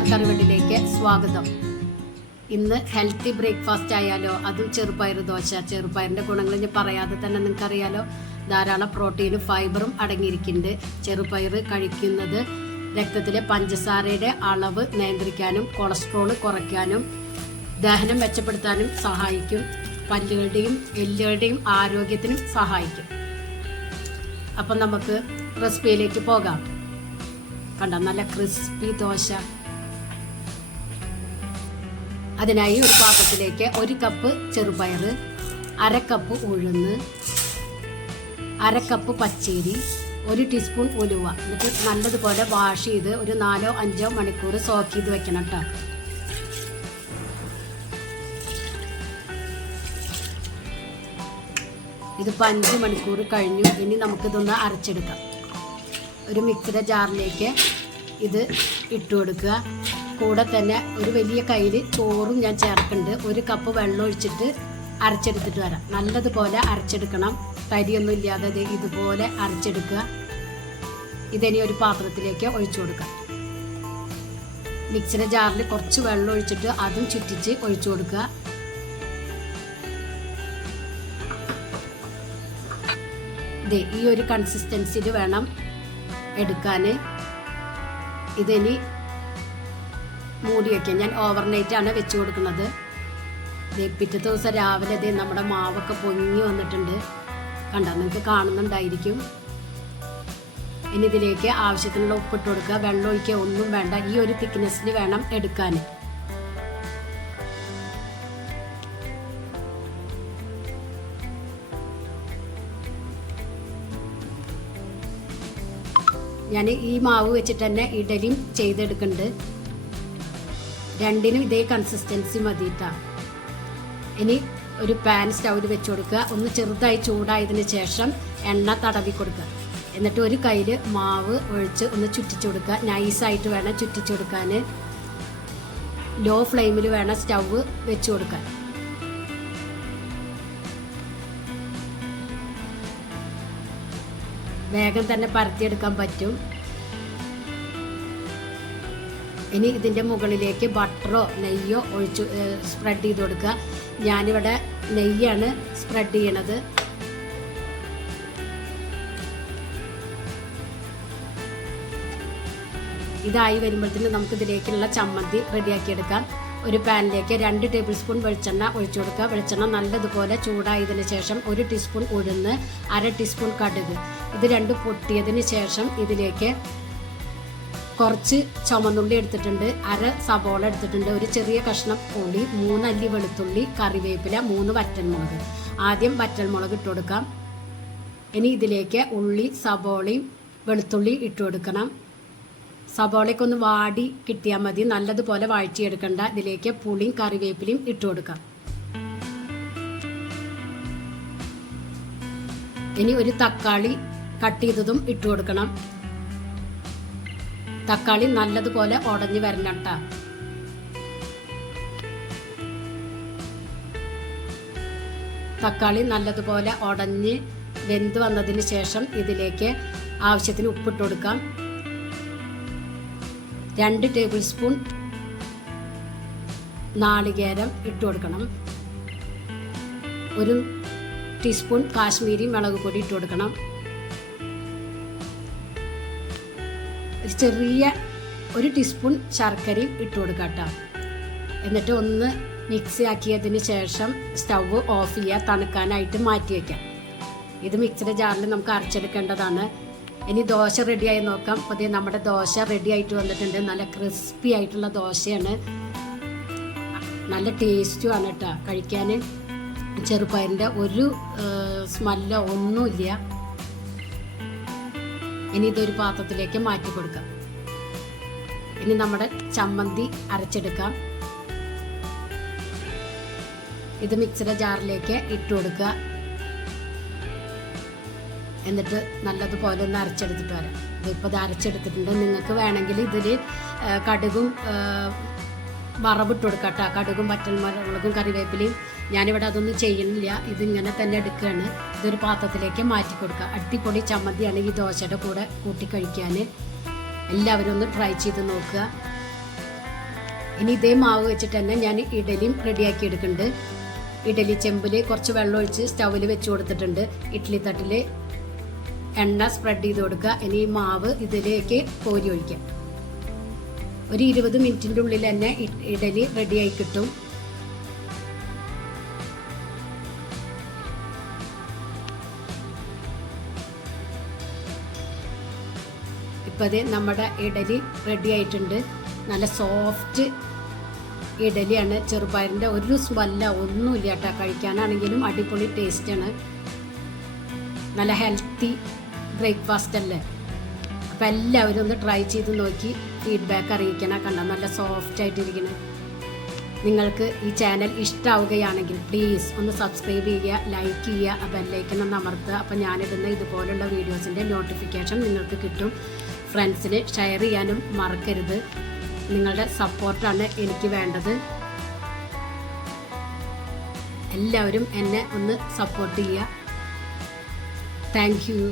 Star കറിവെട്ടിലേക്ക് സ്വാഗതം. ഇന്ന് healthy breakfast ആയാലോ, അതും ചെറുപയർ ദോശ. ചെറുപയറിൻ്റെ ഗുണങ്ങൾ ഞാൻ പറയാതെ തന്നെ നിങ്ങൾക്കറിയാലോ. ധാരാളം പ്രോട്ടീനും ഫൈബറും അടങ്ങിയിരിക്കുന്നുണ്ട്. ചെറുപയർ കഴിക്കുന്നത് രക്തത്തിലെ പഞ്ചസാരയുടെ അളവ് നിയന്ത്രിക്കാനും കൊളസ്ട്രോൾ കുറയ്ക്കാനും ദഹനം മെച്ചപ്പെടുത്താനും സഹായിക്കും. പല്ലുകളുടെയും എല്ലുകളുടെയും ആരോഗ്യത്തിനും സഹായിക്കും. അപ്പം നമുക്ക് റെസിപ്പിയിലേക്ക് പോകാം. കണ്ട നല്ല ക്രിസ്പി ദോശ. അതിനായി ഒരു പാത്രത്തിലേക്ക് 1 കപ്പ് ചെറുപയർ, 1/2 കപ്പ് ഉഴുന്ന്, 1/2 കപ്പ് പച്ചരി, 1 ടീസ്പൂൺ ഉലുവ. എന്നിട്ട് നല്ലതുപോലെ വാഷ് ചെയ്ത് ഒരു 4-5 മണിക്കൂർ സോക്ക് ചെയ്ത് വെക്കണം കേട്ടോ. ഇതിപ്പോൾ 5 മണിക്കൂർ കഴിഞ്ഞു. ഇനി നമുക്കിതൊന്ന് അരച്ചെടുക്കാം. ഒരു മിക്സിയുടെ ജാറിലേക്ക് ഇത് ഇട്ട് കൊടുക്കുക. കൂടെ തന്നെ ഒരു വലിയ കയ്യിൽ ചോറും ഞാൻ ചേർക്കുന്നുണ്ട്. 1 കപ്പ് വെള്ളം ഒഴിച്ചിട്ട് അരച്ചെടുത്തിട്ട് വരാം. നല്ലതുപോലെ അരച്ചെടുക്കണം, തരിയൊന്നും ഇല്ലാതെ ഇതുപോലെ അരച്ചെടുക്കുക. ഇതിനി ഒരു പാത്രത്തിലേക്ക് ഒഴിച്ചു കൊടുക്കാം. മിക്സിയുടെ ജാറിൽ കുറച്ച് വെള്ളം ഒഴിച്ചിട്ട് അതും ചുറ്റിച്ച് ഒഴിച്ചു കൊടുക്കുക. ഈ ഒരു കൺസിസ്റ്റൻസിയിൽ വേണം എടുക്കാൻ. ഇതിനി മൂടി വയ്ക്കാം. ഞാൻ ഓവർനൈറ്റാണ് വെച്ച് കൊടുക്കുന്നത്. പിറ്റേ ദിവസം രാവിലെ നമ്മുടെ മാവൊക്കെ പൊങ്ങി വന്നിട്ടുണ്ട്. കണ്ടോ, നിങ്ങൾക്ക് കാണുന്നുണ്ടായിരിക്കും. ഇനി ഇതിലേക്ക് ആവശ്യത്തിനുള്ള ഉപ്പിട്ട് കൊടുക്കുക. വെള്ളം ഒഴിക്കുക ഒന്നും വേണ്ട. ഈ ഒരു തിക്നെസ്സിൽ വേണം എടുക്കാൻ. ഞാൻ ഈ മാവ് വെച്ചിട്ട് തന്നെ ഇഡലിയും ചെയ്തെടുക്കുന്നുണ്ട്. രണ്ടിനും ഇതേ കൺസിസ്റ്റൻസി മതിയിട്ടാണ്. ഇനി ഒരു പാൻ സ്റ്റൗവിൽ വെച്ച് കൊടുക്കുക. ഒന്ന് ചെറുതായി ചൂടായതിന് ശേഷം എണ്ണ തടവി കൊടുക്കുക. എന്നിട്ട് ഒരു കയ്യിൽ മാവ് ഒഴിച്ച് ഒന്ന് ചുറ്റിച്ചു കൊടുക്കുക. നൈസായിട്ട് വേണം ചുറ്റിച്ചു കൊടുക്കാൻ. ലോ ഫ്ലെയിമിൽ വേണം സ്റ്റൗവ് വെച്ച് കൊടുക്കാൻ. വേഗം തന്നെ പരത്തിയെടുക്കാൻ പറ്റും. ഇനി ഇതിൻ്റെ മുകളിലേക്ക് ബട്ടറോ നെയ്യോ ഒഴിച്ച് സ്പ്രെഡ് ചെയ്ത് കൊടുക്കുക. ഞാനിവിടെ നെയ്യാണ് സ്പ്രെഡ് ചെയ്യണത്. ഇതായി വരുമ്പോഴത്തേന് നമുക്ക് ഇതിലേക്കുള്ള ചമ്മന്തി റെഡിയാക്കിയെടുക്കാം. ഒരു പാനിലേക്ക് 2 ടേബിൾ സ്പൂൺ വെളിച്ചെണ്ണ ഒഴിച്ചു കൊടുക്കുക. വെളിച്ചെണ്ണ നല്ലതുപോലെ ചൂടായതിന് ശേഷം 1 ടീസ്പൂൺ ഉഴുന്ന്, 1/2 ടീസ്പൂൺ കടുക്, ഇത് രണ്ടും പൊട്ടിയതിന് ശേഷം ഇതിലേക്ക് കുറച്ച് ചുമന്നുള്ളി എടുത്തിട്ടുണ്ട്, 1/2 സബോള എടുത്തിട്ടുണ്ട്, ഒരു ചെറിയ കഷ്ണം പുളി, 3 അല്ലി വെളുത്തുള്ളി, കറിവേപ്പില, 3 വറ്റൽമുളക്. ആദ്യം വറ്റൽമുളക് ഇട്ട് കൊടുക്കാം. ഇനി ഇതിലേക്ക് ഉള്ളി, സബോളയും വെളുത്തുള്ളി ഇട്ട് കൊടുക്കണം. സബോളയ്ക്കൊന്ന് വാടി കിട്ടിയാൽ മതി, നല്ലതുപോലെ വഴറ്റിയെടുക്കണ്ട. ഇതിലേക്ക് പുളിയും കറിവേപ്പിലയും ഇട്ട് കൊടുക്കാം. ഇനി ഒരു തക്കാളി കട്ട് ചെയ്തതും ഇട്ട് കൊടുക്കണം. തക്കാളി നല്ലതുപോലെ ഉടഞ്ഞു വരണം കേട്ടോ. തക്കാളി നല്ലതുപോലെ ഉടഞ്ഞ് വെന്ത് വന്നതിന് ശേഷം ഇതിലേക്ക് ആവശ്യത്തിന് ഉപ്പിട്ട് കൊടുക്കാം. 2 ടേബിൾ സ്പൂൺ നാളികേരം ഇട്ട് കൊടുക്കണം. 1 ടീസ്പൂൺ കാശ്മീരി മുളക് പൊടി ഇട്ട് കൊടുക്കണം. ഒരു ചെറിയ 1 ടീസ്പൂൺ ശർക്കരയും ഇട്ട് കൊടുക്കാം കേട്ടോ. എന്നിട്ട് ഒന്ന് മിക്സ് ആക്കിയതിന് ശേഷം സ്റ്റൗവ് ഓഫ് ചെയ്യുക. തണുക്കാനായിട്ട് മാറ്റി വയ്ക്കാം. ഇത് മിക്സിയുടെ ജാറിൽ നമുക്ക് അരച്ചെടുക്കേണ്ടതാണ്. ഇനി ദോശ റെഡിയായി നോക്കാം. അപ്പോൾ നമ്മുടെ ദോശ റെഡി ആയിട്ട് വന്നിട്ടുണ്ട്. നല്ല ക്രിസ്പി ആയിട്ടുള്ള ദോശയാണ്, നല്ല ടേസ്റ്റുമാണ് കേട്ടോ കഴിക്കാൻ. ചെറുപയറിൻ്റെ ഒരു സ്മെല്ലോ ഒന്നുമില്ല. ഇനി ഇതൊരു പാത്രത്തിലേക്ക് മാറ്റി കൊടുക്കാം. ഇനി നമ്മുടെ ചമ്മന്തി അരച്ചെടുക്കാം. ഇത് മിക്സിയുടെ ജാറിലേക്ക് ഇട്ട് കൊടുക്കുക. എന്നിട്ട് നല്ലതുപോലെ ഒന്ന് അരച്ചെടുത്തിട്ട് വരാം. ഇതിപ്പോൾ ഇത് അരച്ചെടുത്തിട്ടുണ്ട്. നിങ്ങൾക്ക് വേണമെങ്കിൽ ഇതിൽ കടുകും വറവിട്ട് കൊടുക്കാം കേട്ടോ. കടുകും പച്ചമുളകും കറിവേപ്പിലയും. ഞാനിവിടെ അതൊന്നും ചെയ്യുന്നില്ല, ഇതിങ്ങനെ തന്നെ എടുക്കുകയാണ്. ഇതൊരു പാത്രത്തിലേക്ക് മാറ്റി കൊടുക്കുക. അടിപൊളി ചമ്മന്തിയാണ് ഈ ദോശയുടെ കൂടെ കൂട്ടി കഴിക്കാൻ. എല്ലാവരും ഒന്ന് ട്രൈ ചെയ്ത് നോക്കുക. ഇനി ഇതേ മാവ് വെച്ചിട്ട് തന്നെ ഞാൻ ഇഡലിയും റെഡിയാക്കി എടുക്കുന്നുണ്ട്. ഇഡലി ചെമ്പിൽ കുറച്ച് വെള്ളം ഒഴിച്ച് സ്റ്റൗവിൽ വെച്ച് കൊടുത്തിട്ടുണ്ട്. ഇഡ്ഡലി തട്ടിൽ എണ്ണ സ്പ്രെഡ് ചെയ്ത് കൊടുക്കുക. ഇനി ഈ മാവ് ഇതിലേക്ക് കോരി ഒഴിക്കാം. ഒരു 20 മിനിറ്റിൻ്റെ ഉള്ളിൽ തന്നെ ഇഡലി റെഡിയായി കിട്ടും. ഇപ്പോൾ അത് നമ്മുടെ ഇഡലി റെഡി ആയിട്ടുണ്ട്. നല്ല സോഫ്റ്റ് ഇഡലിയാണ്. ചെറുപയറിൻ്റെ ഒരു സ്മെല്ല ഒന്നുമില്ല കേട്ടോ. കഴിക്കാനാണെങ്കിലും അടിപൊളി ടേസ്റ്റാണ്. നല്ല ഹെൽത്തി ബ്രേക്ക്ഫാസ്റ്റ് അല്ലേ. അപ്പോൾ എല്ലാവരും ഒന്ന് ട്രൈ ചെയ്ത് നോക്കി ഫീഡ്ബാക്ക് അറിയിക്കണം. കണ്ട നല്ല സോഫ്റ്റ് ആയിട്ടിരിക്കണം. നിങ്ങൾക്ക് ഈ ചാനൽ ഇഷ്ടമാവുകയാണെങ്കിൽ പ്ലീസ് ഒന്ന് സബ്സ്ക്രൈബ് ചെയ്യുക, ലൈക്ക് ചെയ്യുക, ബെല്ലൈക്കൺ ഒന്ന് അമർത്തുക. അപ്പോൾ ഞാനിടുന്ന ഇതുപോലുള്ള വീഡിയോസിൻ്റെ നോട്ടിഫിക്കേഷൻ നിങ്ങൾക്ക് കിട്ടും. ഫ്രണ്ട്സിന് ഷെയർ ചെയ്യാനും മറക്കരുത്. നിങ്ങളുടെ സപ്പോർട്ടാണ് എനിക്ക് വേണ്ടത്. എല്ലാവരും എന്നെ ഒന്ന് സപ്പോർട്ട് ചെയ്യുക. Thank you.